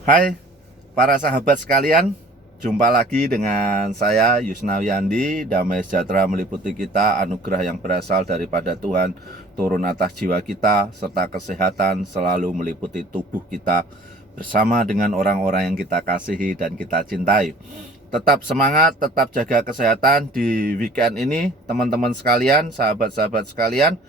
Hai para sahabat sekalian, jumpa lagi dengan saya Yusnawiyandi. Damai sejahtera meliputi kita, anugerah yang berasal daripada Tuhan turun atas jiwa kita, serta kesehatan selalu meliputi tubuh kita bersama dengan orang-orang yang kita kasihi dan kita cintai. Tetap semangat, tetap jaga kesehatan di weekend ini, teman-teman sekalian, sahabat-sahabat sekalian.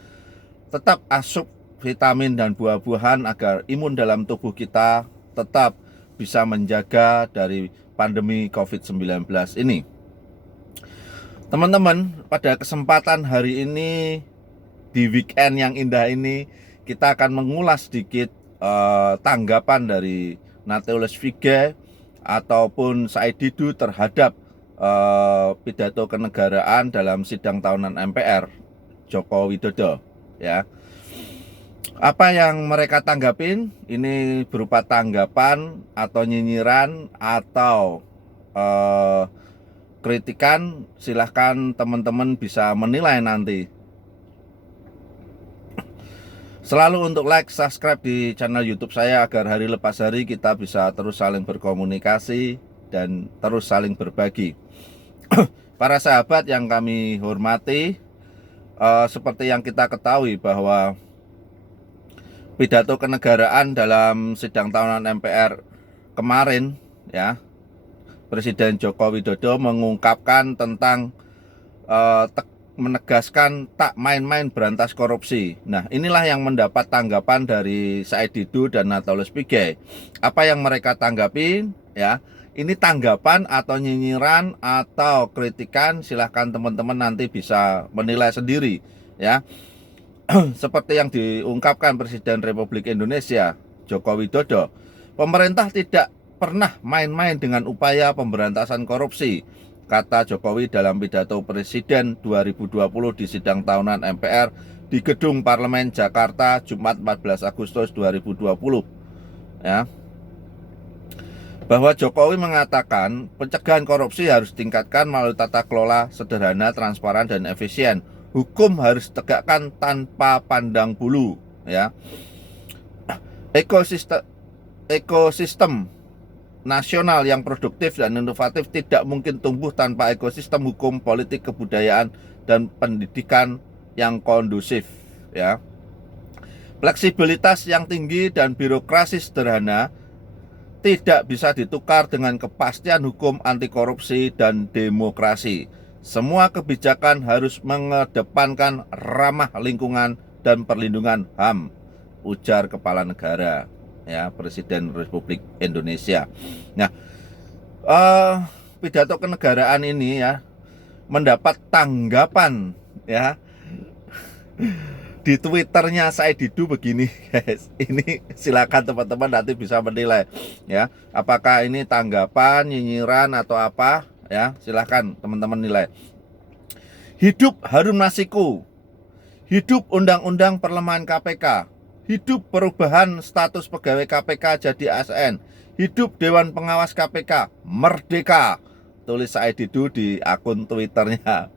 Tetap asup vitamin dan buah-buahan agar imun dalam tubuh kita tetap bisa menjaga dari pandemi COVID-19 ini. Teman-teman, pada kesempatan hari ini, di weekend yang indah ini, kita akan mengulas sedikit tanggapan dari Natalis Fige ataupun Said Didu terhadap pidato kenegaraan dalam sidang tahunan MPR Joko Widodo, ya. Apa yang mereka tanggapin ini berupa tanggapan atau nyinyiran atau kritikan, silahkan teman-teman bisa menilai nanti. Selalu untuk like, subscribe di channel YouTube saya agar hari lepas hari kita bisa terus saling berkomunikasi dan terus saling berbagi. Para sahabat yang kami hormati, seperti yang kita ketahui bahwa pidato kenegaraan dalam sidang tahunan MPR kemarin, ya, Presiden Joko Widodo mengungkapkan tentang menegaskan tak main-main berantas korupsi. Nah, inilah yang mendapat tanggapan dari Said Didu dan Natalis Fige. Apa yang mereka tanggapi, ya, ini tanggapan atau nyinyiran atau kritikan, silahkan teman-teman nanti bisa menilai sendiri, ya. Seperti yang diungkapkan Presiden Republik Indonesia Joko Widodo, pemerintah tidak pernah main-main dengan upaya pemberantasan korupsi, kata Jokowi dalam pidato Presiden 2020 di sidang tahunan MPR di Gedung Parlemen Jakarta Jumat 14 Agustus 2020, ya. Bahwa Jokowi mengatakan pencegahan korupsi harus ditingkatkan melalui tata kelola sederhana, transparan, dan efisien. Hukum harus ditegakkan tanpa pandang bulu, ya. Ekosistem nasional yang produktif dan inovatif tidak mungkin tumbuh tanpa ekosistem hukum, politik, kebudayaan, dan pendidikan yang kondusif, ya. Fleksibilitas yang tinggi dan birokrasi sederhana tidak bisa ditukar dengan kepastian hukum, anti korupsi, dan demokrasi. Semua kebijakan harus mengedepankan ramah lingkungan dan perlindungan HAM, ujar Kepala Negara, ya, Presiden Republik Indonesia. Nah, pidato kenegaraan ini, ya, mendapat tanggapan, ya, di Twitternya Said Didu begini, guys. Ini silakan teman-teman nanti bisa menilai, ya, apakah ini tanggapan, nyinyiran atau apa, ya. Silakan teman-teman nilai. Hidup Harun Masiku, hidup undang-undang perlemahan KPK, hidup perubahan status pegawai KPK jadi ASN, hidup Dewan Pengawas KPK, merdeka, tulis Said Didu di akun Twitternya.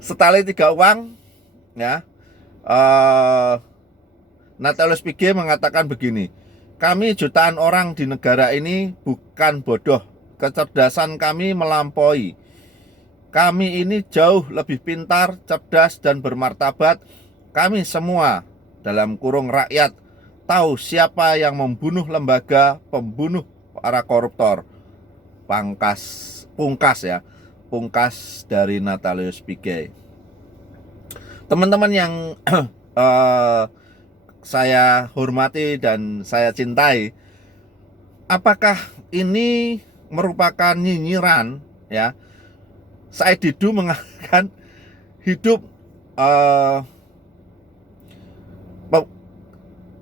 Setali tiga uang, ya. Natalis Fige mengatakan begini, kami jutaan orang di negara ini bukan bodoh, kecerdasan kami melampaui. Kami ini jauh lebih pintar, cerdas, dan bermartabat. Kami semua, dalam kurung rakyat, tahu siapa yang membunuh lembaga, pembunuh para koruptor. Pungkas, ya, pungkas dari Natalis Fige. Teman-teman yang saya hormati dan saya cintai, apakah ini merupakan nyinyiran, ya? Said Didu mengatakan hidup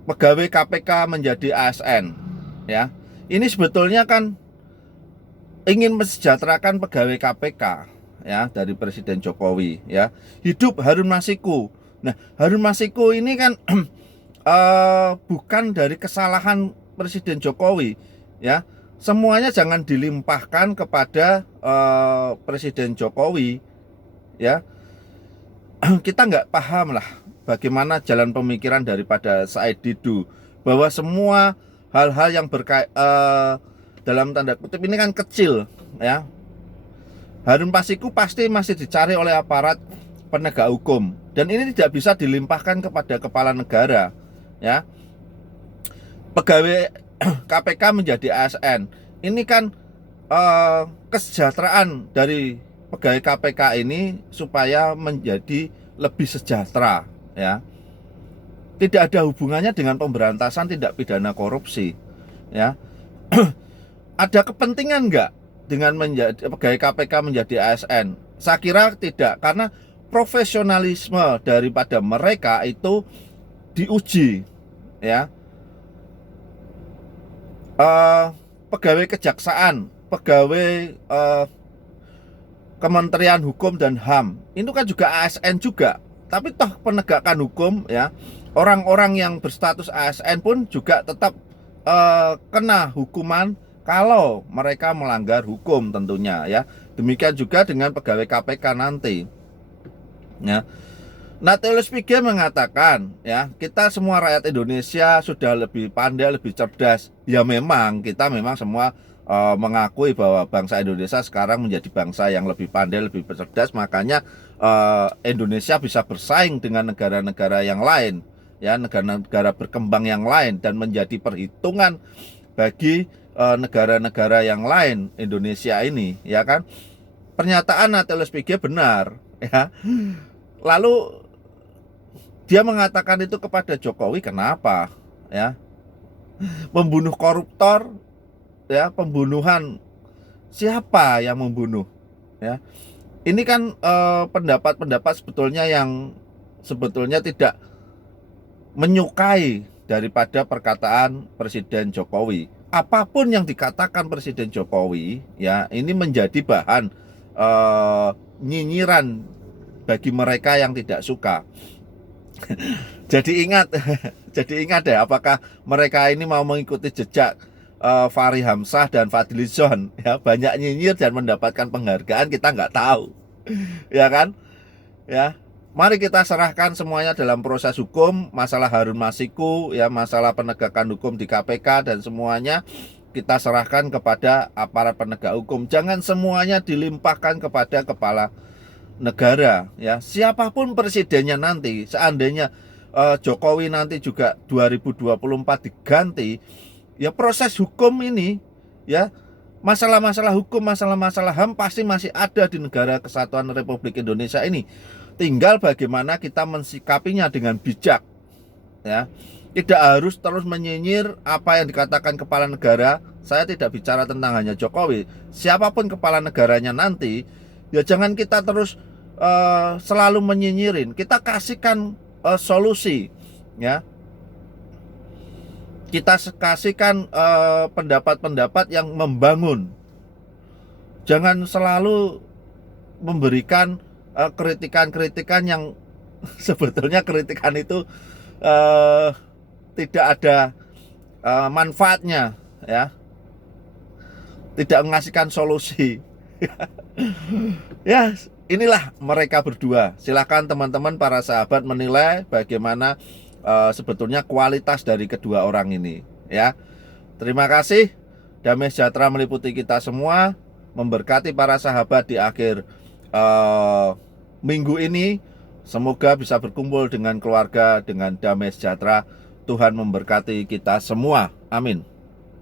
pegawai KPK menjadi ASN, ya. Ini sebetulnya kan ingin mensejahterakan pegawai KPK, ya, dari Presiden Jokowi, ya. Hidup Harun Masiku. Nah, Harun Masiku ini kan bukan dari kesalahan Presiden Jokowi, ya. Semuanya jangan dilimpahkan kepada Presiden Jokowi, ya. Kita nggak paham lah bagaimana jalan pemikiran daripada Said Didu, bahwa semua hal-hal yang dalam tanda kutip ini kan kecil ya. Harun Masiku pasti masih dicari oleh aparat penegak hukum dan ini tidak bisa dilimpahkan kepada kepala negara ya. Pegawai KPK menjadi ASN ini kan kesejahteraan dari pegawai KPK ini supaya menjadi lebih sejahtera ya. Tidak ada hubungannya dengan pemberantasan tindak pidana korupsi ya. Ada kepentingan enggak dengan menjadi pegawai KPK menjadi ASN? Saya kira tidak, karena profesionalisme daripada mereka itu diuji ya. Pegawai kejaksaan, pegawai Kementerian Hukum dan HAM itu kan juga ASN juga, tapi toh penegakan hukum ya, orang-orang yang berstatus ASN pun juga tetap kena hukuman kalau mereka melanggar hukum tentunya ya. Demikian juga dengan pegawai KPK nanti ya. Natalis Pigai mengatakan ya, kita semua rakyat Indonesia sudah lebih pandai, lebih cerdas. Ya memang kita memang semua mengakui bahwa bangsa Indonesia sekarang menjadi bangsa yang lebih pandai, lebih cerdas. Makanya Indonesia bisa bersaing dengan negara-negara yang lain ya, negara-negara berkembang yang lain, dan menjadi perhitungan bagi negara-negara yang lain Indonesia ini ya kan. Pernyataan Natalis Pigai benar ya. Lalu dia mengatakan itu kepada Jokowi, kenapa ya? Membunuh koruptor ya, pembunuhan, siapa yang membunuh ya? Ini kan pendapat-pendapat sebetulnya yang sebetulnya tidak menyukai daripada perkataan Presiden Jokowi. Apapun yang dikatakan Presiden Jokowi ya, ini menjadi bahan nyinyiran bagi mereka yang tidak suka. Jadi ingat ya, apakah mereka ini mau mengikuti jejak Fahri Hamzah dan Fadlizon ya, banyak nyinyir dan mendapatkan penghargaan, kita nggak tahu ya kan ya. Mari kita serahkan semuanya dalam proses hukum, masalah Harun Masiku ya, masalah penegakan hukum di KPK, dan semuanya kita serahkan kepada aparat penegak hukum. Jangan semuanya dilimpahkan kepada kepala negara ya. Siapapun presidennya nanti, seandainya Jokowi nanti juga 2024 diganti, ya proses hukum ini ya, masalah-masalah hukum, masalah-masalah HAM pasti masih ada di negara Kesatuan Republik Indonesia ini. Tinggal bagaimana kita mensikapinya dengan bijak ya. Tidak harus terus menyinyir apa yang dikatakan kepala negara. Saya tidak bicara tentang hanya Jokowi, siapapun kepala negaranya nanti, ya jangan kita terus selalu menyinyirin. Kita kasihkan solusi ya. Kita kasihkan pendapat-pendapat yang membangun. Jangan selalu memberikan kritikan-kritikan yang sebetulnya kritikan itu tidak ada manfaatnya ya. Tidak mengasihkan solusi. Ya, inilah mereka berdua. Silakan teman-teman para sahabat menilai bagaimana sebetulnya kualitas dari kedua orang ini ya. Terima kasih. Damai sejahtera meliputi kita semua, memberkati para sahabat di akhir minggu ini. Semoga bisa berkumpul dengan keluarga dengan damai sejahtera. Tuhan memberkati kita semua. Amin.